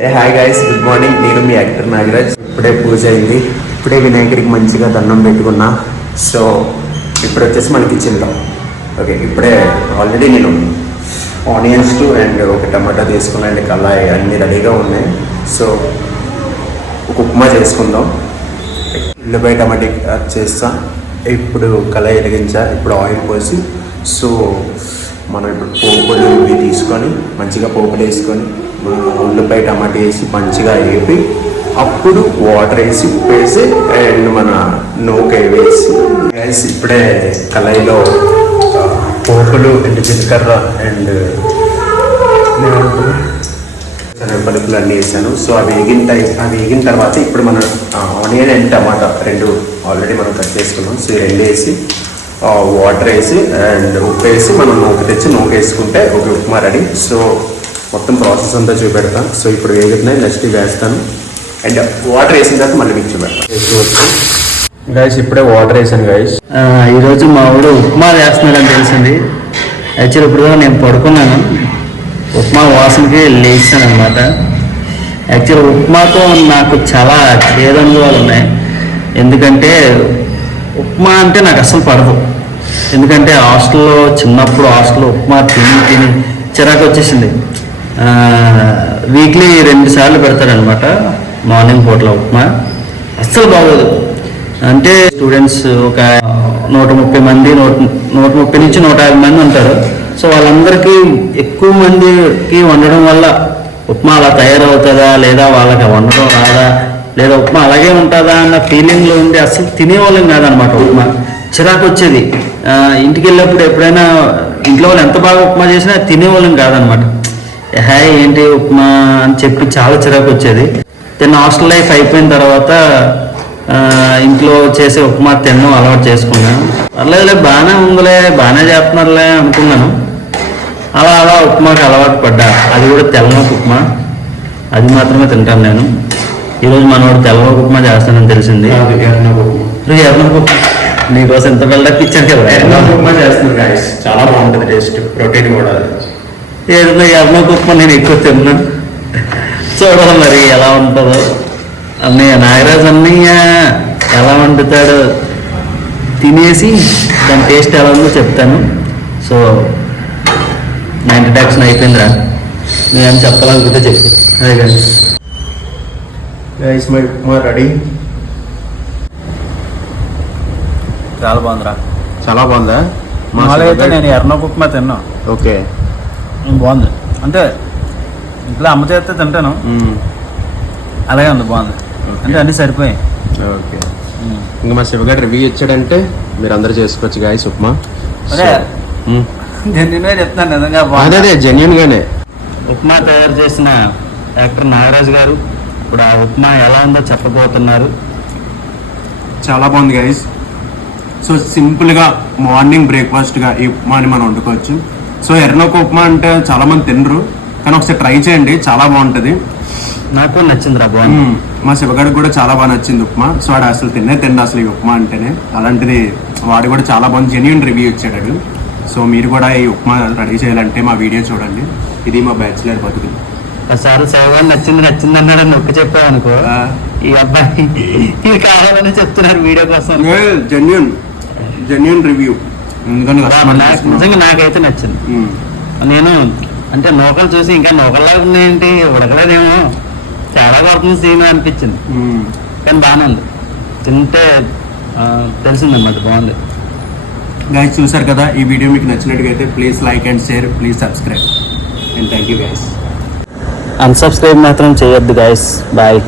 Hi guys, good morning. నేను మీ actor Nagaraj. ఇప్పుడే పూజ అయింది. ఇప్పుడే వినాయకుడికి మంచిగా దండం పెట్టుకున్నా. సో ఇప్పుడు వచ్చేసి మన కిచెన్లో ఓకే. ఇప్పుడే ఆల్రెడీ నేను ఆనియన్స్ అండ్ ఒక టమాటా తీసుకున్నాను అండ్ కళాయి అన్నీ రెడీగా ఉన్నాయి. సో ఒక ఉప్మా చేసుకుందాం. ఉల్లిపాయ టమాటా చేస్తా. ఇప్పుడు కళాయి వెలిగించా. ఇప్పుడు ఆయిల్ పోసి సో మనం ఇప్పుడు పోపులు ఇవి తీసుకొని మంచిగా పోపులు వేసుకొని ఉల్లిపాయ టమాటా వేసి మంచిగా వేపి అప్పుడు వాటర్ వేసి ఉప్పు వేసి అండ్ మన నూనె వేసి ఇప్పుడే కళాయిలో పోపులు అండ్ జీలకర్ర అండ్ పలుకులు అన్నీ వేసాను. సో అవి వేగిన తర్వాత ఇప్పుడు మన ఆనియన్ అండ్ టమాటా రెండు ఆల్రెడీ మనం కట్ చేసుకున్నాం. సో రెండు వేసి వాటర్ వేసి అండ్ ఉప్పు వేసి మనం నూనె తెచ్చి నూనె వేసుకుంటే ఒక ఉప్మా రెడీ. సో మొత్తం ప్రాసెస్ అంతా చూపెడతాను. సో ఇప్పుడు వేగుతున్నాయి, నెక్స్ట్ వేస్తాను అండ్ వాటర్ వేసిన తర్వాత మళ్ళీ మీకు చూపెడతాను. గైస్ ఇప్పుడే వాటర్ వేసాను గైస్. ఈరోజు మా ఊరు ఉప్మా వేస్తున్నాడని తెలిసింది. యాక్చువల్ ఇప్పుడు నేను పడుకున్నాను, ఉప్మా వాసనకి లేచాను అనమాట. యాక్చువల్ ఉప్మాతో నాకు చాలా చేదనుభవాలు ఉన్నాయి. ఎందుకంటే ఉప్మా అంటే నాకు అసలు పడదు. ఎందుకంటే చిన్నప్పుడు హాస్టల్లో ఉప్మా తిని చిరాకు వచ్చేసింది. వీక్లీ 2 సార్లు పెడతారనమాట మార్నింగ్ పూటలో ఉప్మా. అస్సలు బాగోదు. అంటే స్టూడెంట్స్ ఒక 130 మంది 130 నుంచి 150 మంది ఉంటారు. సో వాళ్ళందరికీ ఎక్కువ మందికి వండడం వల్ల ఉప్మా అలా తయారవుతుందా లేదా వాళ్ళకి వండడం రాదా లేదా ఉప్మా అలాగే ఉంటుందా అన్న ఫీలింగ్లో ఉండి అసలు తినేవాళ్ళం కాదనమాట. ఉప్మా చిరాకు వచ్చేది. ఇంటికి వెళ్ళినప్పుడు ఎప్పుడైనా ఇంట్లో వాళ్ళు ఎంత బాగా ఉప్మా చేసినా తినేవాళ్ళం కాదనమాట. హాయ్ ఏంటి ఉప్మా అని చెప్పి చాలా చిరాకు వచ్చేది. హాస్టల్ లైఫ్ అయిపోయిన తర్వాత ఇంట్లో చేసే ఉప్మా తినడం అలవాటు చేసుకున్నాను. పర్లేదులే, బాగానే ఉందిలే, బాగానే చేస్తున్నారులే అనుకున్నాను. అలా ఉప్మాకి అలవాటు పడ్డా. అది కూడా తెల్లనొక ఉప్మా, అది మాత్రమే తింటాను నేను. ఈరోజు మనవాడు తెల్లనొక ఉప్మా చేస్తానని తెలిసింది. ఎర్రనొక ఉప్మా నీకోసం ఎంత బిల్డప్ ఇచ్చాను కదా. ఎర్రనొక ఉప్మా చేస్తున్నాను గైస్, చాలా బాగుంటుంది టేస్ట్, ప్రోటీన్ కూడా. ఎర్రనొక ఉప్మా నేను ఎక్కువ తిన్నాను. చూడాలి మరి ఎలా ఉంటుందో. అన్నయ్య నాగరాజ్ అన్నయ్య ఎలా వండుతాడో తినేసి దాని టేస్ట్ ఎలా ఉందో చెప్తాను. సో నా ఇంట్రడక్షన్ అయిపోయిందిరా, నేను చెప్పాలనుకుంటే చెప్పు. అదే గైస్ మై ఉప్మా రెడీ. చాలా బాగుందిరా. చాలా బాగుందా? మామూలుగా నేను ఎర్రనొక ఉప్మా తిన్నా. ఓకే, బాగుంది. అంటే ఇంట్లో అమ్మ చేస్తే తింటాను, అలాగే ఉంది, బాగుంది. అంటే అన్నీ సరిపోయాయి. ఓకే, ఇంకా మా శివగాడు రివ్యూ ఇచ్చాడంటే మీరు అందరూ చేసుకోవచ్చు గాయస్ ఉప్మా. అదే జెన్యున్గా చెప్తాను, నిజంగా అదే జెన్యున్ గానే. ఉప్మా తయారు చేసిన యాక్టర్ నాగరాజ్ గారు ఇప్పుడు ఆ ఉప్మా ఎలా ఉందో చెప్పబోతున్నారు. చాలా బాగుంది గైస్. సో సింపుల్గా మార్నింగ్ బ్రేక్ఫాస్ట్గా ఈ ఉప్మాని మనం వండుకోవచ్చు. సో ఎర్రనొక ఉప్మా అంటే చాలా మంది తినరు, కానీ ఒకసారి ట్రై చేయండి, చాలా బాగుంటుంది. నాకు నచ్చిందిరా, బాగుంది. మా శివగాడికి కూడా చాలా బాగా నచ్చింది ఉప్మా. సో వాడు అసలు తిండి అసలు ఈ ఉప్మా అంటేనే. అలాంటిది వాడు కూడా చాలా బాగుంది, జెన్యున్ రివ్యూ ఇచ్చాడు. సో మీరు కూడా ఈ ఉప్మా రెడీ చేయాలంటే మా వీడియో చూడండి. ఇది మా బ్యాచిలర్ బతుకులు. ఒకసారి సేవ నచ్చింది అన్నాడు నొక్కి చెప్పావు అనుకో, ఈ అబ్బాయి ఇది కావాలని చెప్తున్నారు వీడియో కోసం. Genuine review. నిజంగా నాకైతే నచ్చింది. నేను అంటే నూకలు చూసి ఇంకా నూకల్లా ఉన్నాయంటే ఉడకలేదేమో, చాలా పడుతుంది సీన్ అనిపించింది. కానీ బాగానే ఉంది, తింటే తెలిసిందన్నమాట, బాగుంది. గైస్ చూసారు కదా, ఈ వీడియో మీకు నచ్చినట్టుగైతే please like and share, please subscribe and thank you guys. Unsubscribe మాత్రం చేయొద్దు గైస్. బాయ్.